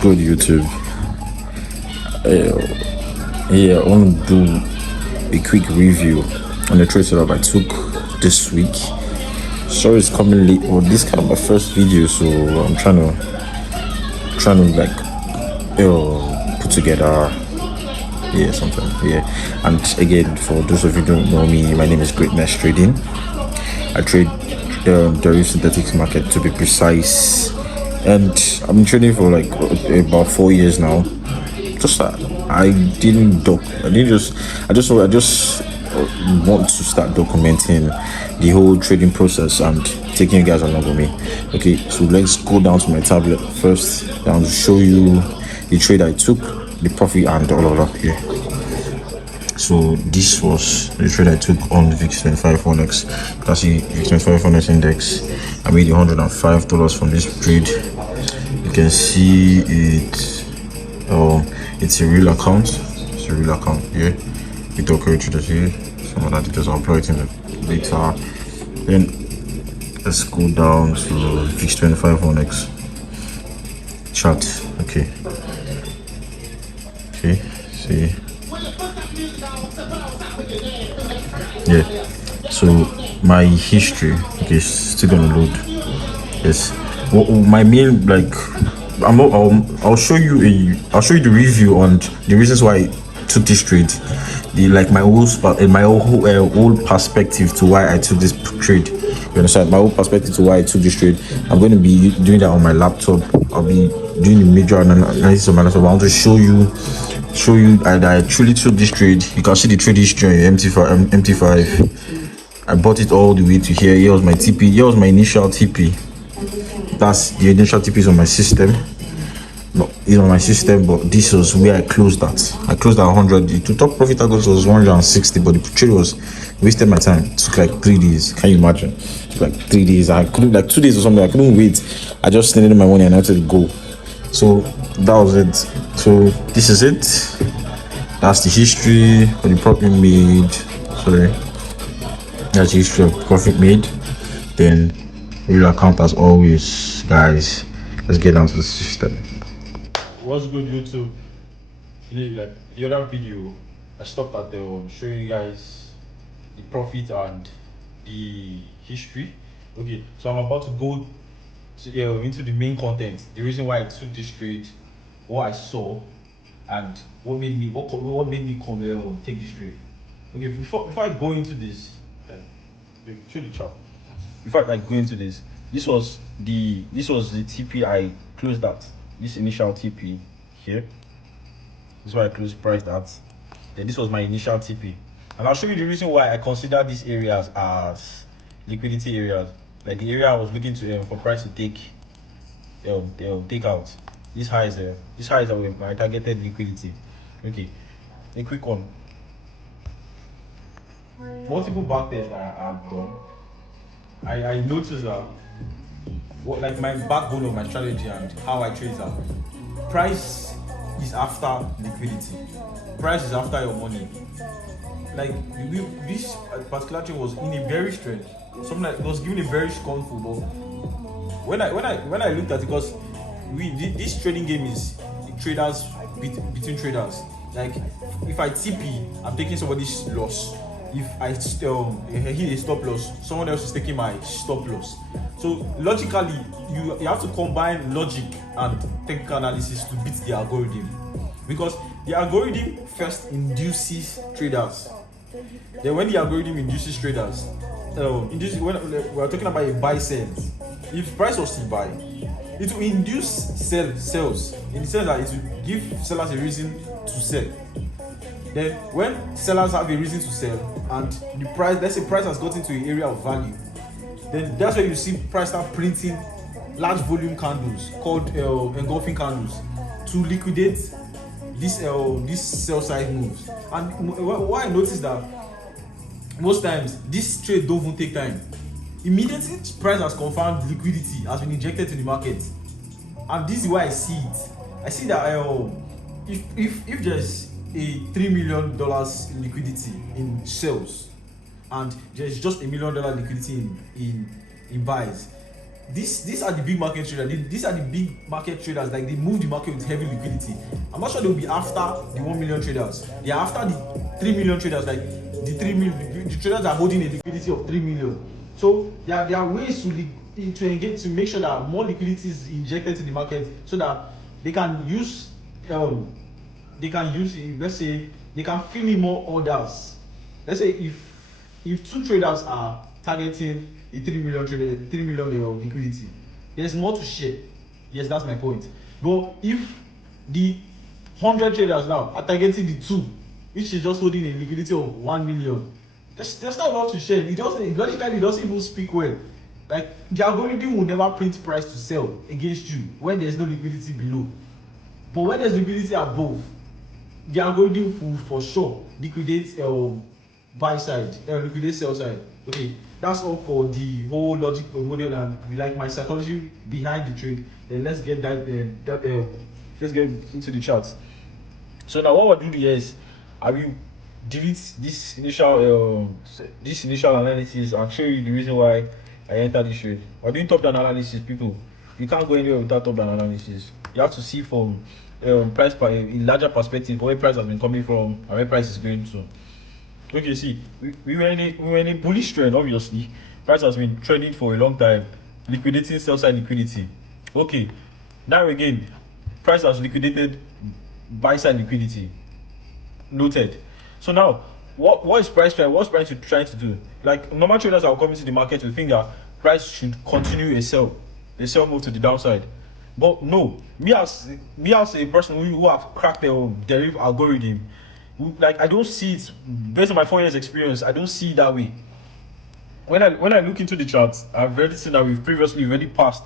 good, YouTube? Yeah, I want to do a quick review on the trade setup I took this week. Sorry it's coming late, but this is kind of my first video, so I'm trying to like put together something. And again, for those of you who don't know me, my name is Greatness Trading. I trade Deriv synthetics market, to be precise, and I've been trading for like about 4 years now. I just want to start documenting the whole trading process and taking you guys along with me. Okay, so let's go down to my tablet first and show you the trade I took, the profit, and all of that. So this was the trade I took on the VIX 25 Onyx. You can see VIX 25 Onyx index. I made $105 from this trade. You can see it. It's a real account. It's a real account here. With the current traders here. Some of that details I'll upload it in the later. Then let's go down to VIX 25 Onyx chart. Okay. See. So my history, okay, still gonna load. Yes, my main, like, I'll show you the review on the reasons why I took this trade, my whole perspective to why I took this trade. You understand? My whole perspective to why I took this trade. I'm going to be doing that on my laptop. I'll be doing the major analysis on my laptop. I want to show you that I truly took this trade. You can see the trade history on MT5. I bought it all the way to here. Here was my TP. Here was my initial TP. That's the initial TP is on my system. No, it's on my system, but this was where I closed that. I closed at 100. The top profit target was 160, but the trade was wasted my time. It took like 3 days. Can you imagine? It took like 3 days. I couldn't, like 2 days or something. I couldn't wait. I just needed my money and I wanted to go. So that was it. So this is it. That's the history of the profit made. Sorry. That's the history of profit made. Then real account as always, guys. Let's get down to the system. What's good, YouTube? Like the other video, I stopped at showing you guys the profit and the history. Okay, so I'm about to go into the main content. The reason why I took this trade, what I saw, and what made me take this trade. Okay, before I go into this, show the chart. Before I go into this, this was the TP I closed at. This initial TP here. This is why I closed price at. Then this was my initial TP, and I'll show you the reason why I consider these areas as liquidity areas. Like the area I was looking to for price to take out. These highs are my targeted liquidity. Okay, a quick one. Multiple back tests I've done. I noticed that like my backbone of my strategy and how I trade that price is after liquidity. Price is after your money. Like this particular trade was in a very strange. Something like it was given a very strong football. When I looked at it, because this trading game is traders between traders. Like if I TP, I'm taking somebody's loss. If I hit a stop loss, someone else is taking my stop loss. So logically, you have to combine logic and technical analysis to beat the algorithm, because the algorithm first induces traders. Then when the algorithm induces traders, when we are talking about a buy sell, if price was to buy, it will induce sales in the sense that it will give sellers a reason to sell. Then when sellers have a reason to sell and the price, let's say price has got into an area of value, then that's where you see price start printing large volume candles called engulfing candles to liquidate this sell side moves. And what I noticed that most times this trade don't even take time. Immediately price has confirmed liquidity has been injected to the market, and this is why I see it. I see that if there's a $3 million liquidity in sales and there's just $1 million liquidity in buys, these are the big market traders. These are the big market traders. Like, they move the market with heavy liquidity. I'm not sure they'll be after the 1 million traders. They are after the 3 million traders. Like, the 3 million, the traders are holding a liquidity of 3 million. So there are ways to engage, to make sure that more liquidity is injected to the market, so that they can use let's say they can fill in more orders. Let's say if 2 traders are targeting a 3 million liquidity, there's more to share. Yes, that's my point. But if the 100 traders now are targeting the 2, which is just holding a liquidity of 1 million, there's not a lot to share. It doesn't even speak well. Like, the algorithm will never print price to sell against you when there's no liquidity below. But when there's liquidity above, the algorithm will for sure liquidate buy side, liquidate sell side. Okay, that's all for the whole logic of model and like my psychology behind the trade. Then let's get let's get into the charts. So now what we're doing here is, I will delete this initial analysis and show you the reason why I entered this trade. We're doing top down analysis, people. You can't go anywhere without top down analysis. You have to see from price in larger perspective where price has been coming from and where price is going to. Okay, see, we were in a bullish trend. Obviously, price has been trading for a long time, liquidating sell side liquidity. Okay, now again, price has liquidated buy side liquidity. Noted. So now, what is price trying? What's price trying to do? Like, normal traders that are coming to the market to think that price should continue a sell move to the downside. But no, me as a person who have cracked the Deriv algorithm, like, I don't see it based on my 4 years experience. I don't see it that way. When I look into the charts, I've already seen that we've previously already passed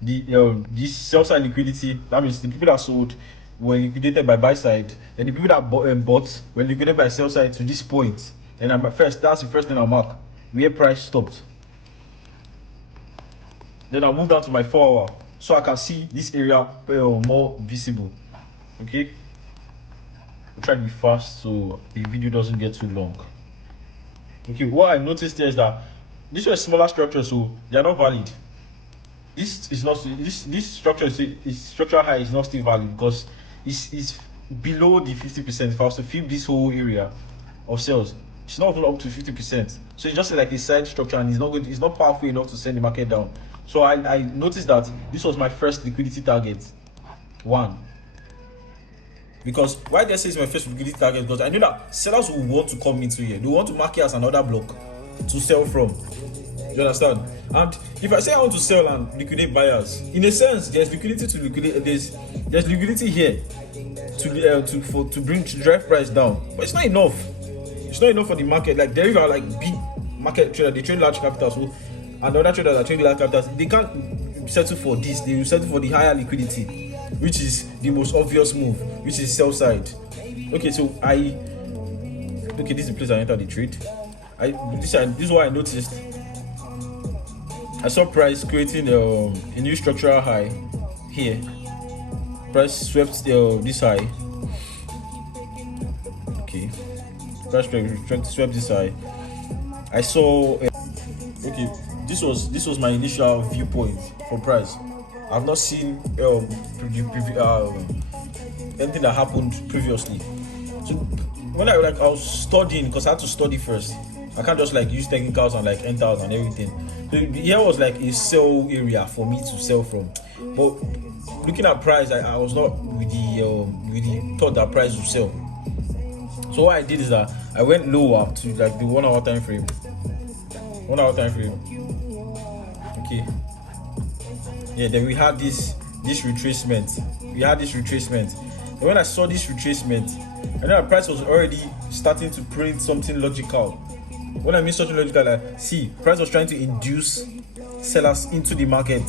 this sell side liquidity. That means the people that sold were liquidated by buy side, and the people that bought were liquidated by sell side to this point. And that's the first thing I mark where price stopped. Then I'll move down to my 4 hour so I can see this area more visible. Okay, I'll try to be fast so the video doesn't get too long. Okay, what I noticed here is that these were smaller structures, so they are not valid. This is not this structure is structural high is not still valid because it's below the 50%. If I was to flip this whole area of sales, it's not even up to 50%. So it's just like a side structure, and it's not powerful enough to send the market down. So I noticed that this was my first liquidity target. 1. Because why they say it's my first liquidity target? Because I know that sellers will want to come into here. They want to mark it as another block to sell from. You understand? And if I say I want to sell and liquidate buyers, in a sense, there's liquidity to liquidate. There's liquidity here to drive price down, but it's not enough. It's not enough for the market. Like, there are like big market traders, they trade large capitals, and other traders that trade large capitals, they can't settle for this. They will settle for the higher liquidity, which is the most obvious move, which is sell side. Okay, so this is the place I entered the trade. This is what I noticed. I saw price creating a new structural high here. Price swept this high. Okay, price swept this high. I saw. Okay, this was my initial viewpoint for price. I've not seen anything that happened previously. So when I was studying, because I had to study first. I can't just like use technicals and like enter and everything. So here was like a sell area for me to sell from. But looking at price, I was not with the thought that price would sell. So what I did is that I went lower to like the 1 hour time frame. 1 hour time frame. Okay. Yeah, then we had this retracement. And when I saw this retracement, I know the price was already starting to print something logical. When I mean something logical, like, see, price was trying to induce sellers into the market.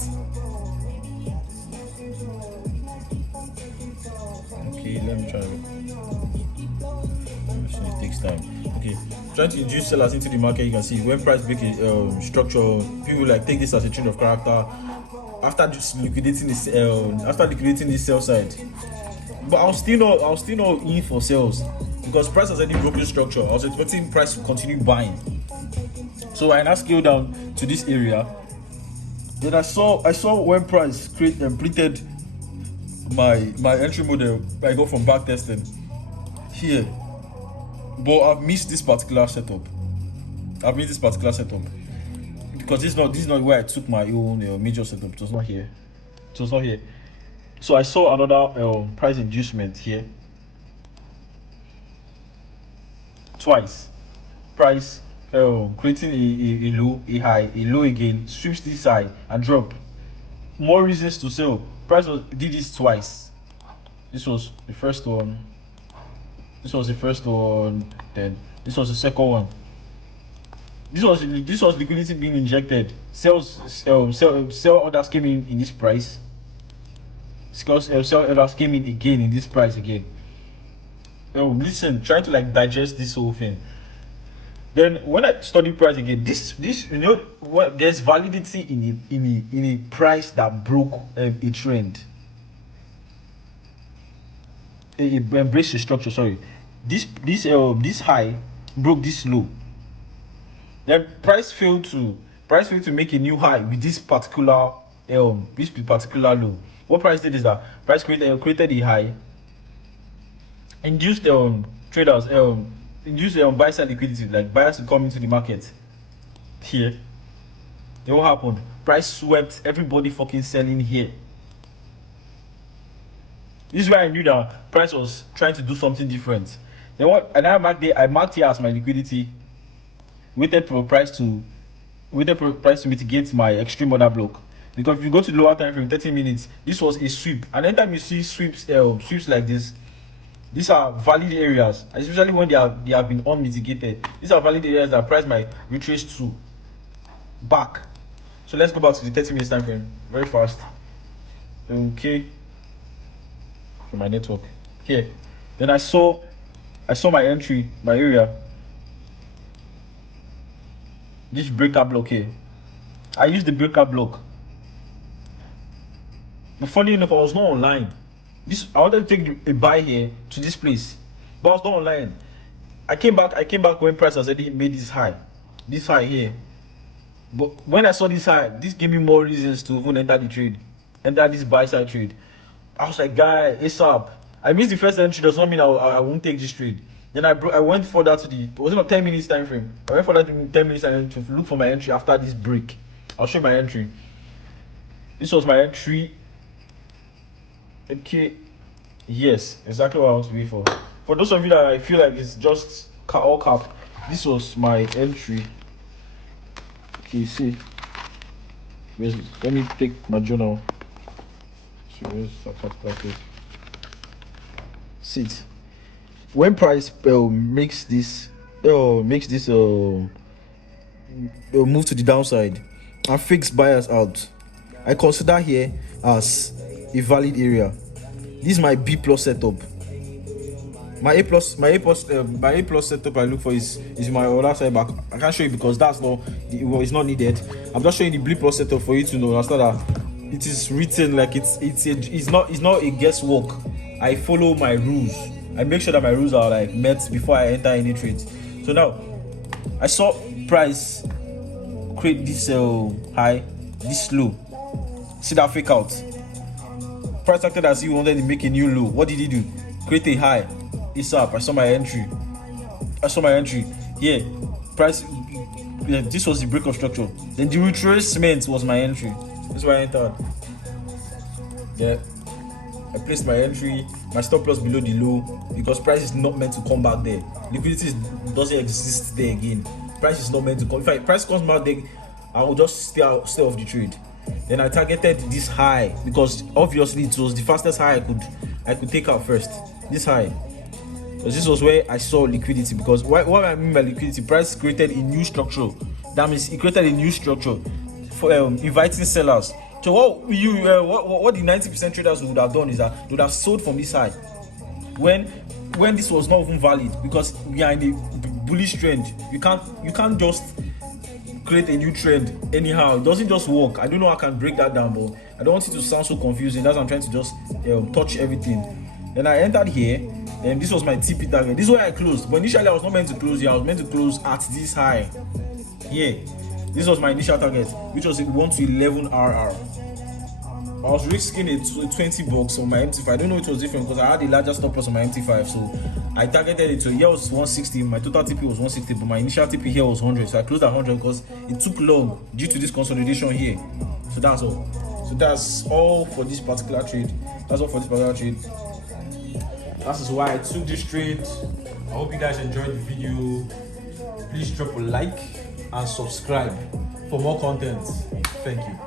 Okay, let me try. Actually, it takes time. Okay, trying to induce sellers into the market. You can see when price break structure, people like take this as a change of character. After just liquidating this sell side, but I was still not in for sales because price has already broken structure. I was expecting price to continue buying. So I now scale down to this area. Then I saw when price printed my entry model I got from back testing here, but I've missed this particular setup. Because this is not where I took my own major setup. It was not here. So I saw another price inducement here. Twice. Price creating a low, a high, a low again, sweeps this high and drop. More reasons to sell. Price did this twice. This was the first one. Then this was the second one. This was liquidity being injected. Sell orders came in this price. Sell orders came in again in this price again. Listen, trying to like digest this whole thing. Then when I study price again, this what there's validity in a price that broke a trend. It embraced the structure. Sorry, this high broke this low. Then price failed to make a new high with this particular low. What price did is that price created a high, induced traders induced buy side liquidity, like buyers to come into the market here. Then what happened? Price swept everybody fucking selling here. This is where I knew that price was trying to do something different. Then what? And I marked here as my liquidity. Waited for price to mitigate my extreme order block. Because if you go to the lower time frame, 30 minutes, this was a sweep. And anytime you see sweeps like this, these are valid areas, especially when they have been unmitigated. These are valid areas that price might retrace to back. So let's go back to the 30 minutes time frame very fast. Okay. For my network here. Then I saw my entry, my area. This breaker block here. I used the breaker block. But funny enough, I was not online. I wanted to take a buy here to this place, but I was not online. I came back when price has already made this high here. But when I saw this high, this gave me more reasons to even enter this buy side trade. I was like, guy, ASAP. I missed the first entry, does not mean I won't take this trade. Then I went further to it was not 10 minutes time frame. I went further to 10 minutes time to look for my entry after this break. I'll show you my entry. This was my entry. Okay, yes, exactly what I want to be for. For those of you that I feel like it's just all cap, this was my entry. Okay, see. Let me take my journal. So where's that particular page? See it. When price makes this move to the downside and fix buyers out, I consider here as a valid area. This is my B plus setup. My A plus setup I look for is my other side back. I can't show you because it's not needed. I'm just showing the B plus setup for you to know that it is written like it's not a guesswork. I follow my rules. I make sure that my rules are like met before I enter any trades. So now I saw price create this high, this low. See that fake out. Price acted as he wanted to make a new low. What did he do? Create a high. It's up. I saw my entry. Here. Price. Yeah, this was the break of structure. Then the retracement was my entry. This is where I entered. Yeah. I placed my entry, my stop loss below the low because price is not meant to come back there. Liquidity doesn't exist there again. Price is not meant to come. If price comes back there, I will just stay off the trade. Then I targeted this high because obviously it was the fastest high I could take out first. This high. Because this was where I saw liquidity. Because what I mean by liquidity, price created a new structure. That means it created a new structure for inviting sellers. So what the 90% traders would have done is that they would have sold from this high when this was not even valid, because we are in a bullish trend. You can't just create a new trend anyhow. It doesn't just work. I don't know how I can break that down, but I don't want it to sound so confusing. That's why I'm trying to just touch everything. Then I entered here, and this was my TP target. This is where I closed. But initially I was not meant to close here. I was meant to close at this high here. This was my initial target, which was 1 to 11 RR. I was risking it to $20 on my MT5. I don't know it was different because I had a larger stop loss on my MT5, so I targeted it to here was 160. My total TP was 160, but my initial TP here was 100. So I closed at 100 because it took long due to this consolidation here. So that's all. So that's all for this particular trade. That is why I took this trade. I hope you guys enjoyed the video. Please drop a like and subscribe for more content. Thank you.